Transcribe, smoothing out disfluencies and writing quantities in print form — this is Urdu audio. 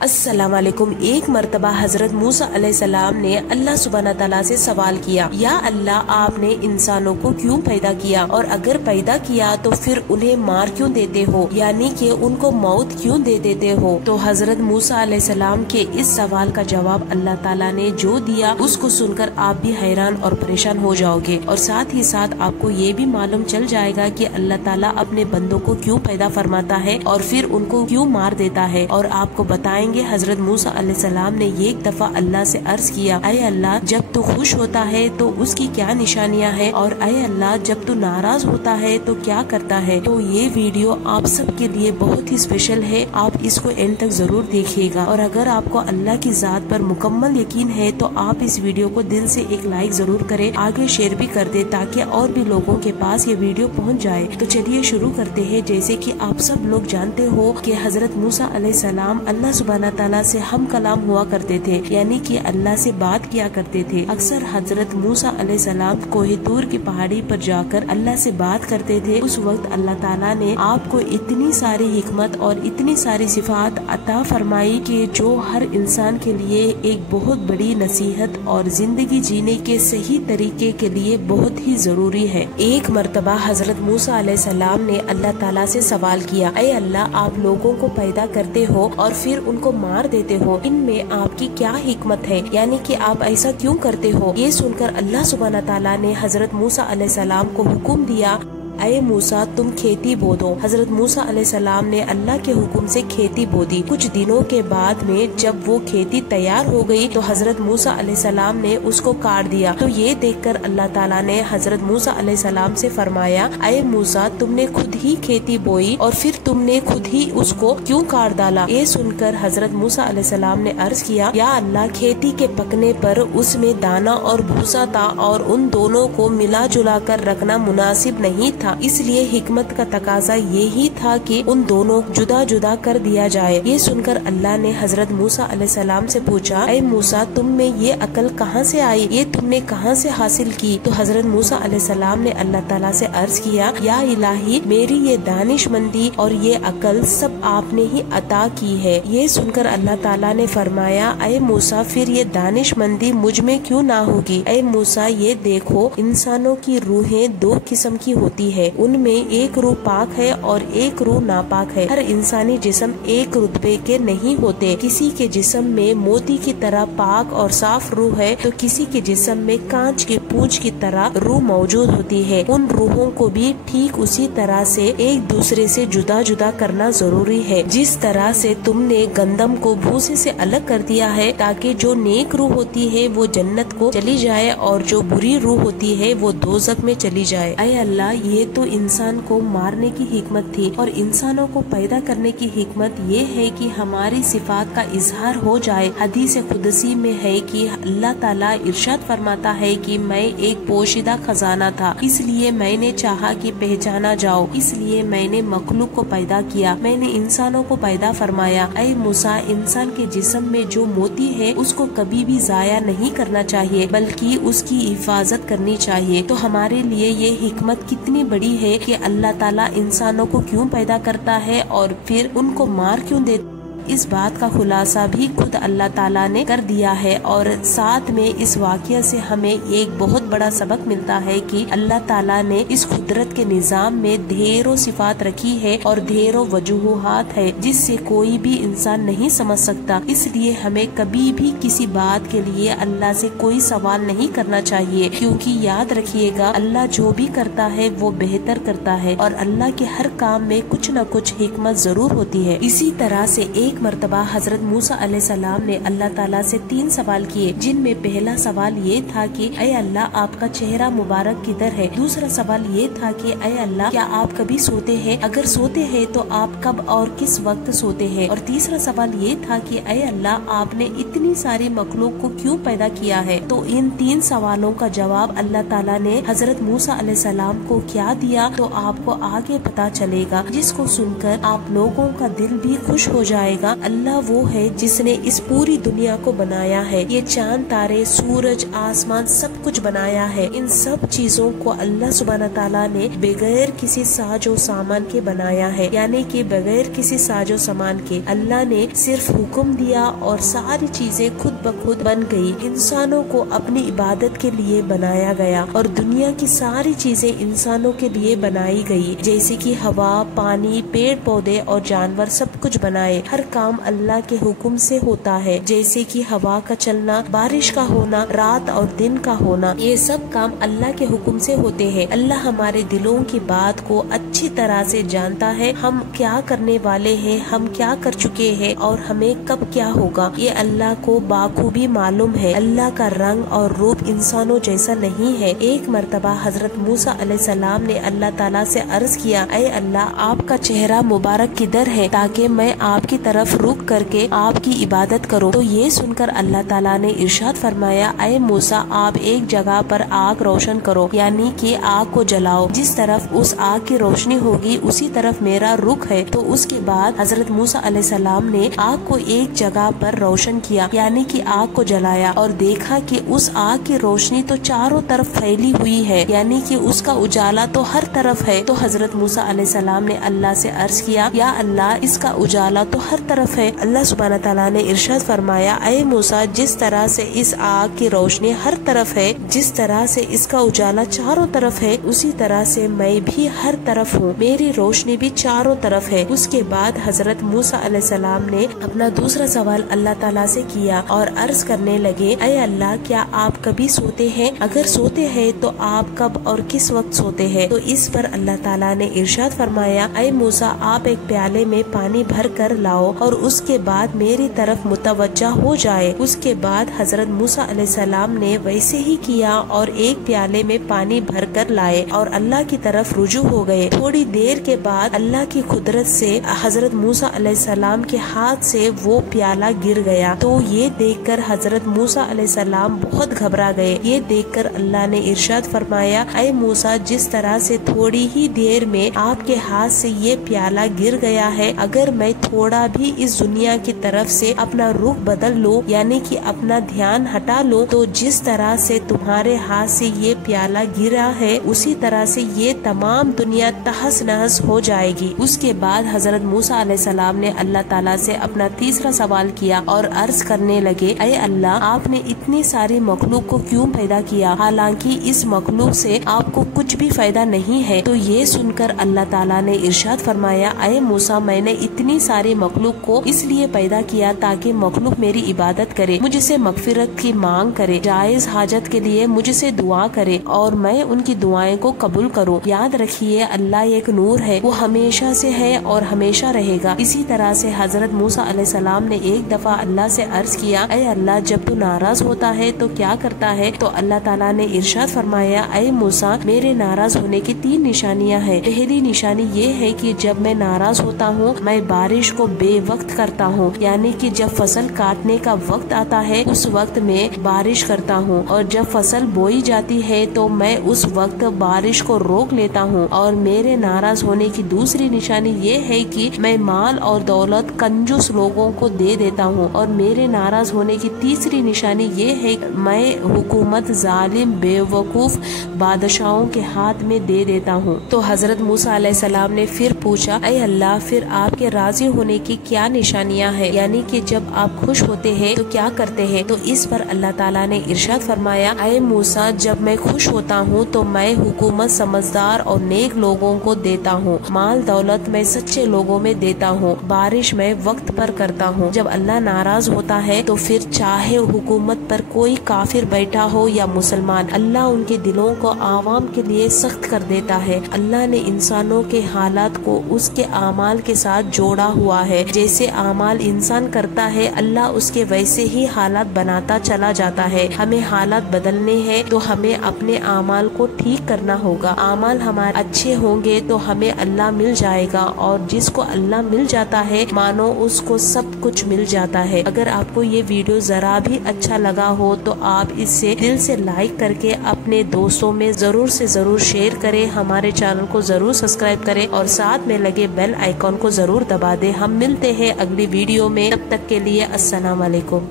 السلام علیکم۔ ایک مرتبہ حضرت موسیٰ علیہ السلام نے اللہ سبحانہ تعالیٰ سے سوال کیا، یا اللہ آپ نے انسانوں کو کیوں پیدا کیا، اور اگر پیدا کیا تو پھر انہیں مار کیوں دیتے ہو، یعنی کہ ان کو موت کیوں دے دیتے ہو؟ تو حضرت موسیٰ علیہ السلام کے اس سوال کا جواب اللہ تعالیٰ نے جو دیا اس کو سن کر آپ بھی حیران اور پریشان ہو جاؤ گے، اور ساتھ ہی ساتھ آپ کو یہ بھی معلوم چل جائے گا کہ اللہ تعالیٰ اپنے بندوں کو کیوں پیدا فرماتا ہے اور پھر ان کو کیوں مار دیتا ہے۔ اور آپ کو بتائیں گے حضرت موسیٰ علیہ السلام نے ایک دفعہ اللہ سے عرض کیا، اے اللہ جب تو خوش ہوتا ہے تو اس کی کیا نشانیاں ہیں، اور اے اللہ جب تو ناراض ہوتا ہے تو کیا کرتا ہے؟ تو یہ ویڈیو آپ سب کے لیے بہت ہی اسپیشل ہے، آپ اس کو اینڈ تک ضرور دیکھیے گا، اور اگر آپ کو اللہ کی ذات پر مکمل یقین ہے تو آپ اس ویڈیو کو دل سے ایک لائک ضرور کریں، آگے شیئر بھی کر دیں تاکہ اور بھی لوگوں کے پاس یہ ویڈیو پہنچ جائے۔ تو چلیے شروع کرتے ہیں۔ جیسے کہ آپ سب لوگ جانتے ہو کہ حضرت موسیٰ علیہ السلام اللہ سبحانہ تعالیٰ سے ہم کلام ہوا کرتے تھے، یعنی کہ اللہ سے بات کیا کرتے تھے۔ اکثر حضرت موسیٰ علیہ السلام کوہ طور کی پہاڑی پر جا کر اللہ سے بات کرتے تھے۔ اس وقت اللہ تعالیٰ نے آپ کو اتنی ساری حکمت اور اتنی ساری صفات عطا فرمائی کہ جو ہر انسان کے لیے ایک بہت بڑی نصیحت اور زندگی جینے کے صحیح طریقے کے لیے بہت ہی ضروری ہے۔ ایک مرتبہ حضرت موسیٰ علیہ السلام نے اللہ تعالیٰ سے سوال کیا، اے اللہ آپ لوگوں کو پیدا کرتے ہو اور پھر ان کو مار دیتے ہو، ان میں آپ کی کیا حکمت ہے، یعنی کہ آپ ایسا کیوں کرتے ہو؟ یہ سن کر اللہ سبحانہ تعالیٰ نے حضرت موسیٰ علیہ السلام کو حکم دیا، اے موسیٰ تم کھیتی بو دو۔ حضرت موسیٰ علیہ السلام نے اللہ کے حکم سے کھیتی بو دی۔ کچھ دنوں کے بعد میں جب وہ کھیتی تیار ہو گئی تو حضرت موسیٰ علیہ السلام نے اس کو کاٹ دیا۔ تو یہ دیکھ کر اللہ تعالیٰ نے حضرت موسیٰ علیہ السلام سے فرمایا، اے موسیٰ تم نے خود ہی کھیتی بوئی اور پھر تم نے خود ہی اس کو کیوں کاٹ ڈالا؟ یہ سن کر حضرت موسیٰ علیہ السلام نے عرض کیا، یا اللہ کھیتی کے پکنے پر اس میں دانا اور بھوسا تھا اور ان دونوں کو ملا جلا کر رکھنا مناسب نہیں تھا، اس لیے حکمت کا تقاضا یہی تھا کہ ان دونوں جدا جدا کر دیا جائے۔ یہ سن کر اللہ نے حضرت موسیٰ علیہ السلام سے پوچھا، اے موسیٰ تم میں یہ عقل کہاں سے آئی، یہ تم نے کہاں سے حاصل کی؟ تو حضرت موسیٰ علیہ السلام نے اللہ تعالیٰ سے عرض کیا، یا الہی میری یہ دانش مندی اور یہ عقل سب آپ نے ہی عطا کی ہے۔ یہ سن کر اللہ تعالیٰ نے فرمایا، اے موسیٰ پھر یہ دانش مندی مجھ میں کیوں نہ ہوگی؟ اے موسیٰ یہ دیکھو انسانوں کی روحیں دو قسم کی ہوتی ہے، ان میں ایک روح پاک ہے اور ایک روح ناپاک ہے۔ ہر انسانی جسم ایک رتبے کے نہیں ہوتے، کسی کے جسم میں موتی کی طرح پاک اور صاف روح ہے تو کسی کے جسم میں کانچ کے پونچھ کی طرح روح موجود ہوتی ہے۔ ان روحوں کو بھی ٹھیک اسی طرح سے ایک دوسرے سے جدا جدا کرنا ضروری ہے، جس طرح سے تم نے گندم کو بھوسے سے الگ کر دیا ہے تاکہ جو نیک روح ہوتی ہے وہ جنت کو چلی جائے اور جو بری روح ہوتی ہے وہ دوزخ میں چلی جائے۔ اے اللہ یہ تو انسان کو مارنے کی حکمت تھی، اور انسانوں کو پیدا کرنے کی حکمت یہ ہے کہ ہماری صفات کا اظہار ہو جائے۔ حدیث قدسی میں ہے کہ اللہ تعالیٰ ارشاد فرماتا ہے کہ میں ایک پوشیدہ خزانہ تھا، اس لیے میں نے چاہا کہ پہچانا جاؤ، اس لیے میں نے مخلوق کو پیدا کیا، میں نے انسانوں کو پیدا فرمایا۔ اے موسیٰ انسان کے جسم میں جو موتی ہے اس کو کبھی بھی ضائع نہیں کرنا چاہیے بلکہ اس کی حفاظت کرنی چاہیے۔ تو ہمارے لیے یہ حکمت کتنی بڑی ہے کہ اللہ تعالیٰ انسانوں کو کیوں پیدا کرتا ہے اور پھر ان کو مار کیوں دیتا ہے۔ اس بات کا خلاصہ بھی خود اللہ تعالیٰ نے کر دیا ہے، اور ساتھ میں اس واقعہ سے ہمیں ایک بہت بڑا سبق ملتا ہے کہ اللہ تعالیٰ نے اس قدرت کے نظام میں ڈھیروں صفات رکھی ہے اور ڈھیروں وجوہات ہے جس سے کوئی بھی انسان نہیں سمجھ سکتا۔ اس لیے ہمیں کبھی بھی کسی بات کے لیے اللہ سے کوئی سوال نہیں کرنا چاہیے، کیونکہ یاد رکھیے گا اللہ جو بھی کرتا ہے وہ بہتر کرتا ہے، اور اللہ کے ہر کام میں کچھ نہ کچھ حکمت ضرور ہوتی ہے۔ اسی طرح سے ایک مرتبہ حضرت موسیٰ علیہ السلام نے اللہ تعالیٰ سے 3 سوال کیے، جن میں پہلا سوال یہ تھا کہ اے اللہ آپ کا چہرہ مبارک کدھر ہے؟ دوسرا سوال یہ تھا کہ اے اللہ کیا آپ کبھی سوتے ہیں؟ اگر سوتے ہیں تو آپ کب اور کس وقت سوتے ہیں؟ اور تیسرا سوال یہ تھا کہ اے اللہ آپ نے اتنی ساری مخلوق کو کیوں پیدا کیا ہے؟ تو ان 3 سوالوں کا جواب اللہ تعالیٰ نے حضرت موسیٰ علیہ السلام کو کیا دیا تو آپ کو آگے پتا چلے گا، جس کو سن کر آپ لوگوں کا دل بھی خوش ہو جائے گا لگا اللہ وہ ہے جس نے اس پوری دنیا کو بنایا ہے، یہ چاند تارے سورج آسمان سب کچھ بنایا ہے، ان سب چیزوں کو اللہ سبحانہ تعالیٰ نے بغیر کسی ساز و سامان کے بنایا ہے، یعنی کہ بغیر کسی ساز و سامان کے اللہ نے صرف حکم دیا اور ساری چیزیں خود بخود بن گئی۔ انسانوں کو اپنی عبادت کے لیے بنایا گیا اور دنیا کی ساری چیزیں انسانوں کے لیے بنائی گئی، جیسے کہ ہوا، پانی، پیڑ پودے اور جانور سب کچھ بنائے۔ ہر کام اللہ کے حکم سے ہوتا ہے، جیسے کہ ہوا کا چلنا، بارش کا ہونا، رات اور دن کا ہونا، یہ سب کام اللہ کے حکم سے ہوتے ہیں۔ اللہ ہمارے دلوں کی بات کو اچھی طرح سے جانتا ہے، ہم کیا کرنے والے ہیں، ہم کیا کر چکے ہیں اور ہمیں کب کیا ہوگا، یہ اللہ کو بخوبی معلوم ہے۔ اللہ کا رنگ اور روپ انسانوں جیسا نہیں ہے۔ ایک مرتبہ حضرت موسیٰ علیہ السلام نے اللہ تعالیٰ سے عرض کیا، اے اللہ آپ کا چہرہ مبارک کدھر ہے تاکہ میں آپ کی طرف رک کر کے آپ کی عبادت کروں؟ تو یہ سن کر اللہ تعالیٰ نے ارشاد فرمایا، اے موسیٰ آپ ایک جگہ پر آگ روشن کرو، یعنی کہ آگ کو جلاؤ، جس طرف اس آگ کی روشنی ہوگی اسی طرف میرا رخ ہے۔ تو اس کے بعد حضرت موسیٰ علیہ السلام نے آگ کو ایک جگہ پر روشن کیا، یعنی کہ آگ کو جلایا، اور دیکھا کہ اس آگ کی روشنی تو چاروں طرف پھیلی ہوئی ہے، یعنی کہ اس کا اجالا تو ہر طرف ہے۔ تو حضرت موسیٰ علیہ السلام نے اللہ سے عرض کیا، یا اللہ اس کا اجالا تو ہر طرف ہے۔ اللہ سبحانہ تعالیٰ نے ارشاد فرمایا، اے موسیٰ جس طرح سے اس آگ کی روشنی ہر طرف ہے، جس طرح سے اس کا اجالا چاروں طرف ہے، اسی طرح سے میں بھی ہر طرف ہوں، میری روشنی بھی چاروں طرف ہے۔ اس کے بعد حضرت موسیٰ علیہ السلام نے اپنا دوسرا سوال اللہ تعالیٰ سے کیا اور عرض کرنے لگے، اے اللہ کیا آپ کبھی سوتے ہیں؟ اگر سوتے ہیں تو آپ کب اور کس وقت سوتے ہیں؟ تو اس پر اللہ تعالیٰ نے ارشاد فرمایا، اے موسیٰ آپ ایک پیالے میں پانی بھر کر لاؤ اور اس کے بعد میری طرف متوجہ ہو جائے۔ اس کے بعد حضرت موسیٰ علیہ السلام نے ویسے ہی کیا اور ایک پیالے میں پانی بھر کر لائے اور اللہ کی طرف رجوع ہو گئے۔ تھوڑی دیر کے بعد اللہ کی قدرت سے حضرت موسیٰ علیہ السلام کے ہاتھ سے وہ پیالہ گر گیا۔ تو یہ دیکھ کر حضرت موسیٰ علیہ السلام بہت گھبرا گئے۔ یہ دیکھ کر اللہ نے ارشاد فرمایا، اے موسیٰ جس طرح سے تھوڑی ہی دیر میں آپ کے ہاتھ سے یہ پیالہ گر گیا ہے، اگر میں تھوڑا بھی اس دنیا کی طرف سے اپنا رخ بدل لوں، یعنی کہ اپنا دھیان ہٹا لوں، تو جس طرح سے تمہارے ہاتھ سے یہ پیالہ گرا ہے اسی طرح سے یہ تمام دنیا تہس نہس ہو جائے گی۔ اس کے بعد حضرت موسیٰ علیہ السلام نے اللہ تعالیٰ سے اپنا تیسرا سوال کیا اور عرض کرنے لگے، اے اللہ آپ نے اتنی ساری مخلوق کو کیوں پیدا کیا، حالانکہ اس مخلوق سے آپ کو کچھ بھی فائدہ نہیں ہے؟ تو یہ سن کر اللہ تعالیٰ نے ارشاد فرمایا، اے موسیٰ میں نے اتنی ساری مخلوق کو اس لیے پیدا کیا تاکہ مخلوق میری عبادت کرے، مجھ سے مغفرت کی مانگ کرے، جائز حاجت کے لیے مجھ سے دعا کرے اور میں ان کی دعائیں کو قبول کروں۔ یاد رکھیے اللہ ایک نور ہے، وہ ہمیشہ سے ہے اور ہمیشہ رہے گا۔ اسی طرح سے حضرت موسیٰ علیہ السلام نے ایک دفعہ اللہ سے عرض کیا، اے اللہ جب تو ناراض ہوتا ہے تو کیا کرتا ہے؟ تو اللہ تعالیٰ نے ارشاد فرمایا، اے موسیٰ میرے ناراض ہونے کی 3 نشانیاں ہیں۔ پہلی نشانی یہ ہے کہ جب میں ناراض ہوتا ہوں میں بارش کو بے وقت کرتا ہوں، یعنی کہ جب فصل کاٹنے کا وقت آتا ہے اس وقت میں بارش کرتا ہوں، اور جب فصل بوئی جاتی ہے تو میں اس وقت بارش کو روک لیتا ہوں۔ اور میرے ناراض ہونے کی دوسری نشانی یہ ہے کہ میں مال اور دولت کنجوس لوگوں کو دے دیتا ہوں، اور میرے ناراض ہونے کی تیسری نشانی یہ ہے کہ میں حکومت ظالم بے وقوف بادشاہوں کے ہاتھ میں دے دیتا ہوں۔ تو حضرت موسیٰ علیہ السلام نے پھر پوچھا، اے اللہ پھر آپ کے راضی ہونے کی کیا نشانیاں ہیں، یعنی کہ جب آپ خوش ہوتے ہیں تو کیا کرتے ہیں؟ تو اس پر اللہ تعالیٰ نے ارشاد فرمایا، اے موسیٰ جب میں خوش ہوتا ہوں تو میں حکومت سمجھدار اور نیک لوگوں کو دیتا ہوں، مال دولت میں سچے لوگوں میں دیتا ہوں، بارش میں وقت پر کرتا ہوں۔ جب اللہ ناراض ہوتا ہے تو پھر چاہے حکومت پر کوئی کافر بیٹھا ہو یا مسلمان، اللہ ان کے دلوں کو عوام کے لیے سخت کر دیتا ہے۔ اللہ نے انسانوں کے حالات کو اس کے اعمال کے ساتھ جوڑا ہوا ہے، جیسے اعمال انسان کرتا ہے اللہ اس کے ویسے ہی حالات بناتا چلا جاتا ہے۔ ہمیں حالات بدلنے ہیں تو ہمیں اپنے اعمال کو ٹھیک کرنا ہوگا۔ اعمال ہمارے اچھے ہوں گے تو ہمیں اللہ مل جائے گا، اور جس کو اللہ مل جاتا ہے مانو اس کو سب کچھ مل جاتا ہے۔ اگر آپ کو یہ ویڈیو ذرا بھی اچھا لگا ہو تو آپ اس سے دل سے لائک کر کے اپنے دوستوں میں ضرور سے ضرور شیئر کریں، ہمارے چینل کو ضرور سبسکرائب کریں اور ساتھ میں لگے بیل آئیکن کو ضرور دبا دیں۔ ہم ملتے ملتے ہیں اگلی ویڈیو میں، تب تک کے لیے السلام علیکم۔